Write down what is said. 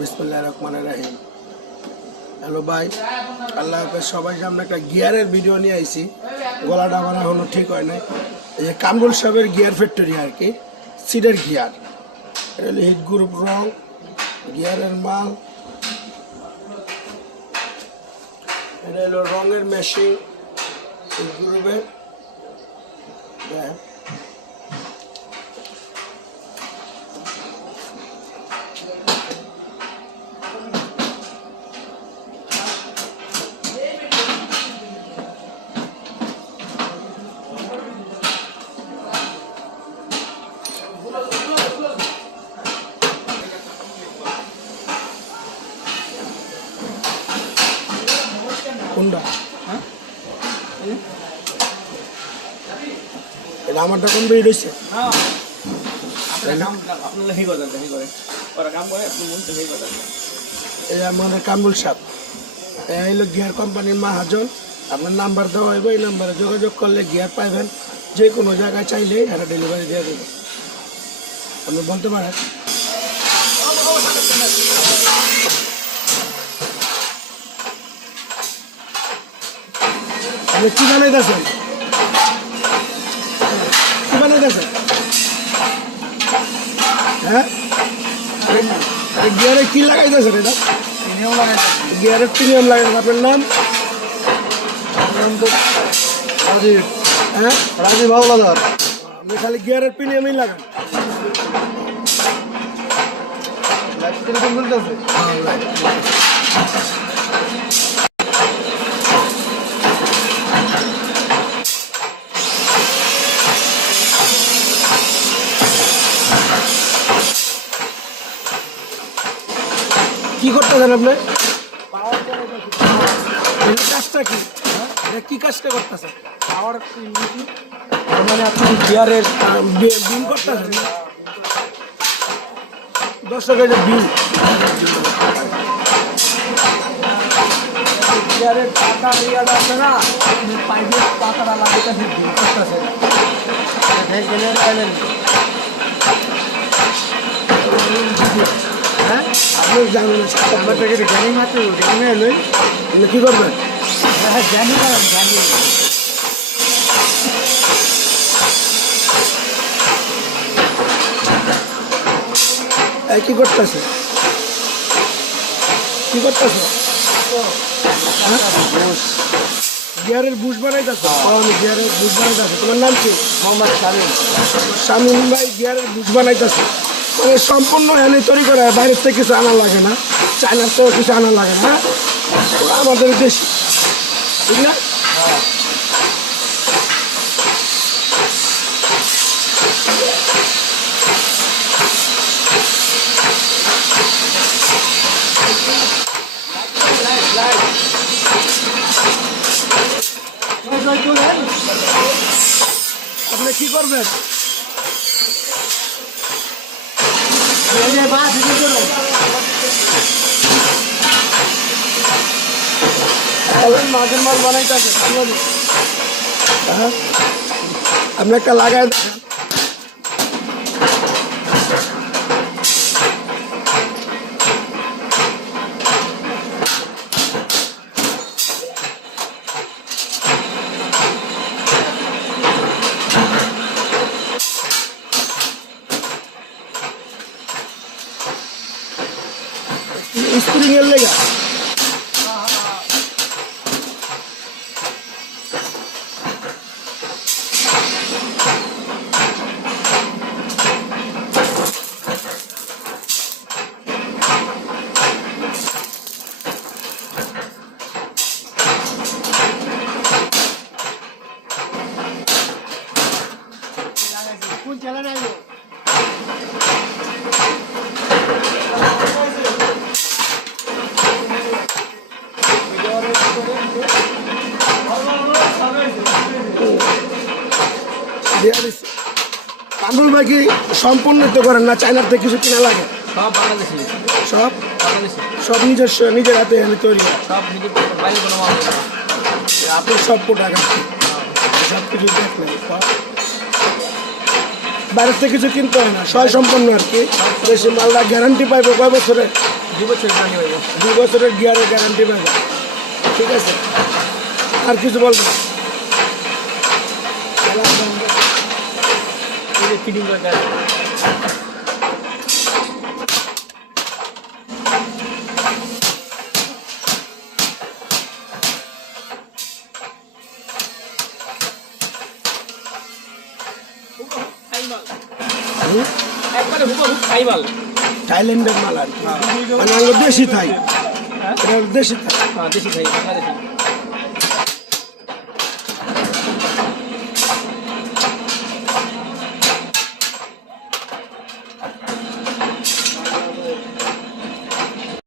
বিসমিল্লাহির রহমানির রহিম। হ্যালো ভাই, আল্লাহ হাফেজ। সবাই সামনে একটা গিয়ারের ভিডিও নিয়ে আইছি। গলাটা আমার এখনো ঠিক হয় নাই। এই যে কামরুল সাহেবের গিয়ার ফ্যাক্টরি আর কি, সিডের গিয়ার। এটা হলো হিট গ্রুপ রং গিয়ারের মাল। এটা হলো রঙের মেশিন হিট গ্রুপের। কোনটা? হ্যাঁ, এটা আমারটা কোন বেরিয়ে রয়েছে। এই আমাদের কামরুল সাহেব, এই হলো গিয়ার কোম্পানির মাহাজন। আপনার নাম্বার দেওয়া হইব, এই নাম্বারে যোগাযোগ করলে গিয়ার পাইবেন। যে কোনো জায়গায় চাইলেই এটা ডেলিভারি দিয়ে দেবে। আপনি বলতে পারেন আপনি কি বানাইতেছেন, কি বানাইতেছেন? হ্যাঁ, গিয়ারে কি লাগাইতেছেন? এটা গিয়ারের প্রিমিয়াম লাগাইতেছেন। আপনার নাম? রাজীব। হ্যাঁ, রাজীব হাওলাদার। আপনি খালি গিয়ারের প্রিমিয়ামই লাগান। কি করতেছেন আপনি? কাজটা কি? কি কাজটা করতেছেন? মানে আপনি গিয়ারের বিল করতেছেন? দর্শক, এটা বিল। গিয়ারের পাতা ইয়াটা আছে না, পাইপের পাতাটা লাগিয়ে বিল করতেছেন। হ্যাঁ, আপনি জানেন আমার থেকে জানি মাত্র জানি এলোই কি করবেন? হ্যাঁ, জানি জানি। কি করতেছে? কি করতেছে? গিয়ারের বুশ বানাইতেছে। গিয়ারের বুশ বানাইতেছে। তোমার নাম কি? মোহাম্মদ শামীম। শামীম ভাই গিয়ারের বুশ বানাইতেছে। মানে সম্পূর্ণ এনে তৈরি করে, বাইরের থেকে কিছু আনা লাগে না, চায়নার থেকে কিছু আনা লাগে না। আমাদের দেশি, ঠিক না? আপনি কি করবেন? মাঝের মাল বানাইতেছে। আপনি একটা লাগাই দেখেন। স্প্রিং এর লেগা কোন চালা নাই কামরুল ভাই কি সম্পূর্ণ তো করেন না? চায়নার থেকে কিছু কিনা লাগে? সব বাংলাদেশি। সব বাংলাদেশি সব নিজস্ব, নিজের হাতে এনে তৈরি করে। সব নিজের বাইরে কোনো মাল নেই। আপনার সব টাকা সব কিছু দেখলেন, বাইরের থেকে কিছু কিনতে হয় না, সয় সম্পন্ন আর কি। বেশি মালটা গ্যারান্টি পাইবে কয় বছরে? 2 বছর জানি হইব 2 বছরের গিয়ারের গ্যারান্টি পাবে। ঠিক আছে, আর কিছু বলবেন? এই যে ফিটিং করে দেয় একবারে হুবহু খাইমাল থাইল্যান্ডের মাল আর কি, মানে আমাদের দেশি থাই, এটা দেশি থাই। দেশি খাই বাংলাদেশি